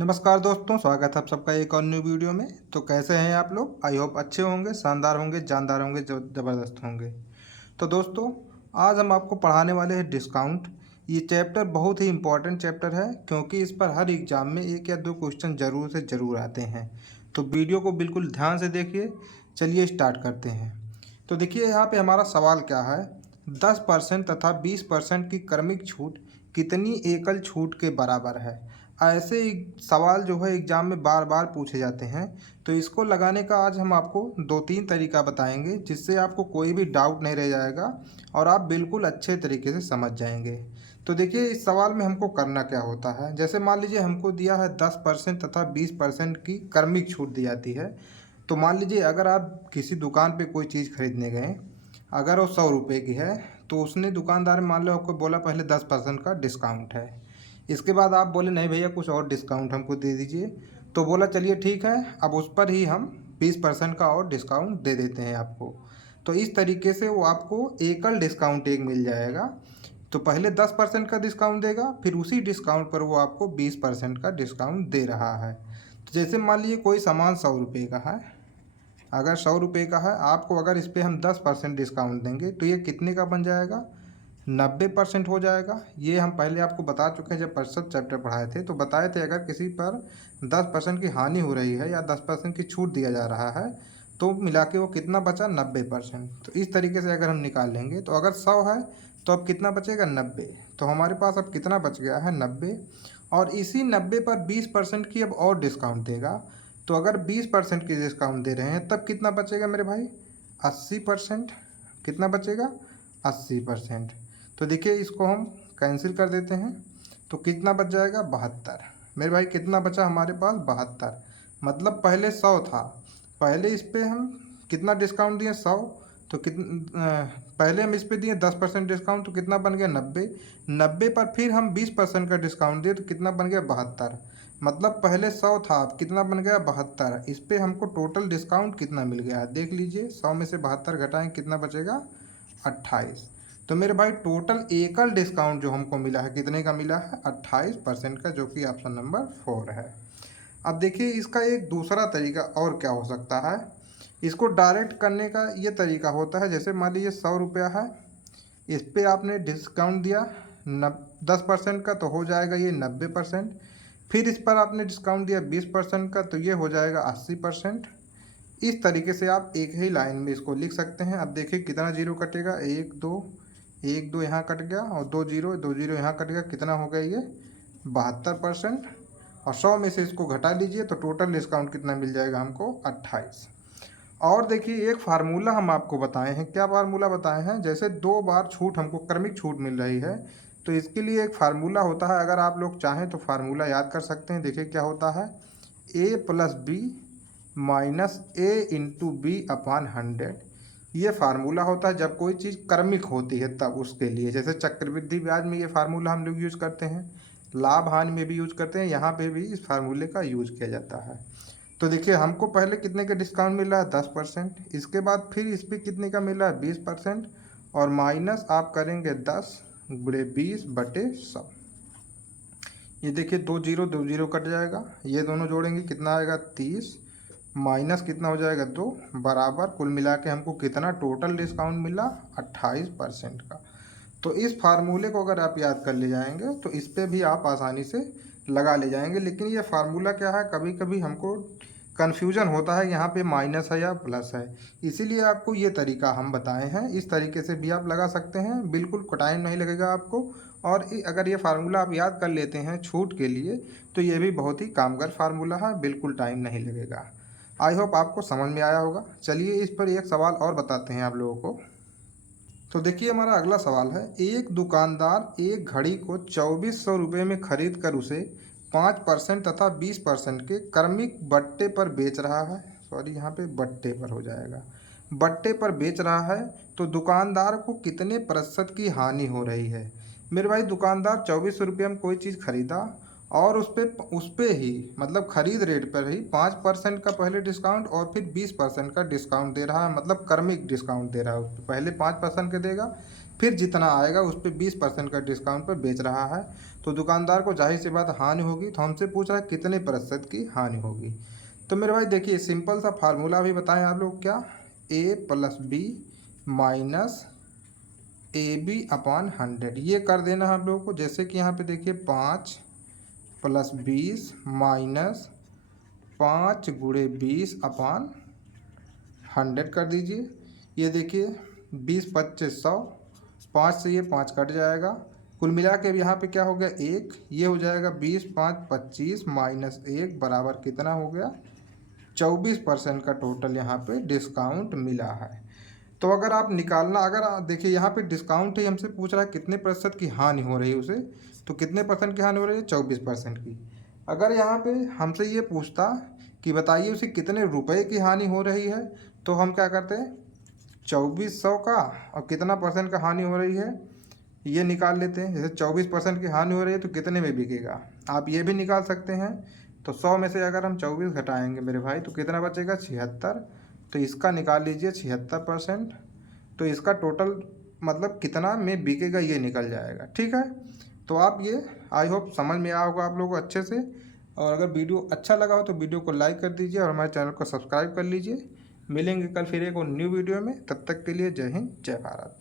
नमस्कार दोस्तों, स्वागत है आप सबका एक और न्यू वीडियो में। तो कैसे हैं आप लोग? आई होप अच्छे होंगे, शानदार होंगे, जानदार होंगे, जो ज़बरदस्त होंगे। तो दोस्तों, आज हम आपको पढ़ाने वाले हैं डिस्काउंट। ये चैप्टर बहुत ही इम्पोर्टेंट चैप्टर है, क्योंकि इस पर हर एग्ज़ाम में एक या दो क्वेश्चन ज़रूर से ज़रूर आते हैं। तो वीडियो को बिल्कुल ध्यान से देखिए। चलिए स्टार्ट करते हैं। तो देखिए यहाँ पे हमारा सवाल क्या है। 10% तथा 20% की क्रमिक छूट कितनी एकल छूट के बराबर है? ऐसे सवाल जो है एग्ज़ाम में बार बार पूछे जाते हैं। तो इसको लगाने का आज हम आपको दो तीन तरीका बताएंगे, जिससे आपको कोई भी डाउट नहीं रह जाएगा और आप बिल्कुल अच्छे तरीके से समझ जाएंगे। तो देखिए इस सवाल में हमको करना क्या होता है। जैसे मान लीजिए हमको दिया है 10% तथा 20% की क्रमिक छूट दी जाती है। तो मान लीजिए अगर आप किसी दुकान पे कोई चीज़ खरीदने गए, अगर वो 100 रुपये की है, तो उसने दुकानदार मान लो आपको बोला पहले 10% का डिस्काउंट है। इसके बाद आप बोले नहीं भैया कुछ और डिस्काउंट हमको दे दीजिए। तो बोला चलिए ठीक है, अब उस पर ही हम 20% का और डिस्काउंट दे देते हैं आपको। तो इस तरीके से वो आपको एकल डिस्काउंट एक मिल जाएगा। तो पहले 10% का डिस्काउंट देगा, फिर उसी डिस्काउंट पर वो आपको 20% का डिस्काउंट दे रहा है। तो जैसे मान लीजिए कोई सामान 100 रुपये का है। अगर 100 रुपये का है, आपको अगर इस पर हम 10% डिस्काउंट देंगे तो ये कितने का बन जाएगा? 90% हो जाएगा। ये हम पहले आपको बता चुके हैं, जब परिषद चैप्टर पढ़ाए थे तो बताए थे अगर किसी पर 10% की हानि हो रही है या 10% की छूट दिया जा रहा है तो मिला के वो कितना बचा? 90%। तो इस तरीके से अगर हम निकाल लेंगे तो अगर 100 है तो अब कितना बचेगा? 90। तो हमारे पास अब कितना बच गया है? 90। और इसी 90 पर 20% की अब और डिस्काउंट देगा। तो अगर 20% की डिस्काउंट दे रहे हैं तब कितना बचेगा मेरे भाई? 80%। कितना बचेगा? 80%। तो देखिए इसको हम कैंसिल कर देते हैं। तो कितना बच जाएगा? 72। मेरे भाई कितना बचा हमारे पास? 72। मतलब पहले 100 था, पहले इस पर हम कितना डिस्काउंट दिए? 100। तो पहले हम इस पे दिए 10% डिस्काउंट, तो कितना बन गया? 90। 90 पर फिर हम 20% का डिस्काउंट दिए तो कितना बन गया? 72। मतलब पहले 100 था, अब कितना बन गया? 72। इस पर हमको टोटल डिस्काउंट कितना मिल गया है देख लीजिए। 100 में से 72 घटाएं, कितना बचेगा? 28। तो मेरे भाई टोटल एकल डिस्काउंट जो हमको मिला है कितने का मिला है? 28% का, जो कि ऑप्शन नंबर 4 है। अब देखिए इसका एक दूसरा तरीका और क्या हो सकता है। इसको डायरेक्ट करने का ये तरीका होता है। जैसे मान लीजिए 100 रुपया है, इस पर आपने डिस्काउंट दिया 10% का, तो हो जाएगा ये 90%। फिर इस पर आपने डिस्काउंट दिया 20% का, तो ये हो जाएगा 80%। इस तरीके से आप एक ही लाइन में इसको लिख सकते हैं। अब देखिए कितना जीरो कटेगा? एक दो, एक दो यहाँ कट गया और दो जीरो यहाँ कट गया। कितना हो गया ये? 72%। और 100 में से इसको घटा लीजिए तो टोटल डिस्काउंट कितना मिल जाएगा हमको? 28। और देखिए एक फार्मूला हम आपको बताए हैं। क्या फार्मूला बताए हैं? जैसे 2 बार छूट हमको क्रमिक छूट मिल रही है, तो इसके लिए एक फार्मूला होता है। अगर आप लोग चाहें तो फार्मूला याद कर सकते हैं। देखिए क्या होता है, A+B माइनस A/B/100। ये फार्मूला होता है जब कोई चीज़ क्रमिक होती है तब उसके लिए। जैसे चक्रवृद्धि ब्याज में ये फार्मूला हम लोग यूज़ करते हैं, लाभ हानि में भी यूज करते हैं, यहाँ पे भी इस फार्मूले का यूज किया जाता है। तो देखिए हमको पहले कितने का डिस्काउंट मिल रहा है? 10%। इसके बाद फिर इस पर कितने का मिल रहा है? 20%। और माइनस आप करेंगे 10/20/100। ये देखिए दो जीरो कट जाएगा, ये दोनों जोड़ेंगे कितना आएगा? 30। माइनस कितना हो जाएगा? 2 बराबर कुल मिला के हमको कितना टोटल डिस्काउंट मिला? 28% का। तो इस फार्मूले को अगर आप याद कर ले जाएंगे तो इस पे भी आप आसानी से लगा ले जाएंगे। लेकिन ये फार्मूला क्या है, कभी कभी हमको कन्फ्यूजन होता है यहाँ पे माइनस है या प्लस है, इसीलिए आपको ये तरीका हम बताए हैं। इस तरीके से भी आप लगा सकते हैं, बिल्कुल टाइम नहीं लगेगा आपको। और अगर ये फार्मूला आप याद कर लेते हैं छूट के लिए तो ये भी बहुत ही कामगार फार्मूला है, बिल्कुल टाइम नहीं लगेगा। आई होप आपको समझ में आया होगा। चलिए इस पर एक सवाल और बताते हैं आप लोगों को। तो देखिए हमारा अगला सवाल है, एक दुकानदार एक घड़ी को 2400 रुपये में खरीद कर उसे 5% तथा 20% के क्रमिक बट्टे पर बेच रहा है। सॉरी, यहाँ पे बट्टे पर हो जाएगा, बट्टे पर बेच रहा है। तो दुकानदार को कितने प्रतिशत की हानि हो रही है? मेरे भाई दुकानदार 2400 रुपये में कोई चीज़ खरीदा और उस पे ही मतलब खरीद रेट पर ही 5% का पहले डिस्काउंट और फिर 20% का डिस्काउंट दे रहा है। मतलब क्रमिक डिस्काउंट दे रहा है। उस पे पहले 5% का देगा, फिर जितना आएगा उस पर 20% का डिस्काउंट पर बेच रहा है। तो दुकानदार को जाहिर सी बात हानि होगी, तो हमसे पूछ रहा है कितने प्रतिशत की हानि होगी। तो मेरे भाई देखिए, सिंपल सा फार्मूला भी बताएं आप लोग, क्या, A+B माइनस AB/100, ये कर देना है आप लोगों को। जैसे कि यहाँ पे देखिए 5 + 20 माइनस 5 × 20/100 कर दीजिए। ये देखिए 20 × 25 100, 5 से ये 5 कट जाएगा, कुल मिला के यहाँ पे क्या हो गया 1, ये हो जाएगा 20 × 5 = 25 माइनस 1 बराबर कितना हो गया 24% का टोटल यहाँ पे डिस्काउंट मिला है। तो अगर आप निकालना, अगर देखिए यहाँ पे डिस्काउंट ही हमसे पूछ रहा है कितने प्रतिशत की हानि हो रही है उसे, तो कितने परसेंट की हानि हो रही है 24% की। अगर यहाँ पे हमसे ये पूछता कि बताइए उसे कितने रुपए की हानि हो रही है, तो हम क्या करते हैं 2400 का और कितना परसेंट का हानि हो रही है ये निकाल लेते हैं। जैसे 24% की हानि हो रही है तो कितने में बिकेगा, आप ये भी निकाल सकते हैं। तो 100 में से अगर हम 24 घटाएंगे मेरे भाई तो कितना बचेगा 76, तो इसका निकाल लीजिए 76%। तो इसका टोटल मतलब कितना में बिकेगा ये निकल जाएगा, ठीक है। तो आप ये आई होप समझ में आया होगा आप लोगों को अच्छे से। और अगर वीडियो अच्छा लगा हो तो वीडियो को लाइक कर दीजिए और हमारे चैनल को सब्सक्राइब कर लीजिए। मिलेंगे कल फिर एक और न्यू वीडियो में, तब तक के लिए जय हिंद जय भारत।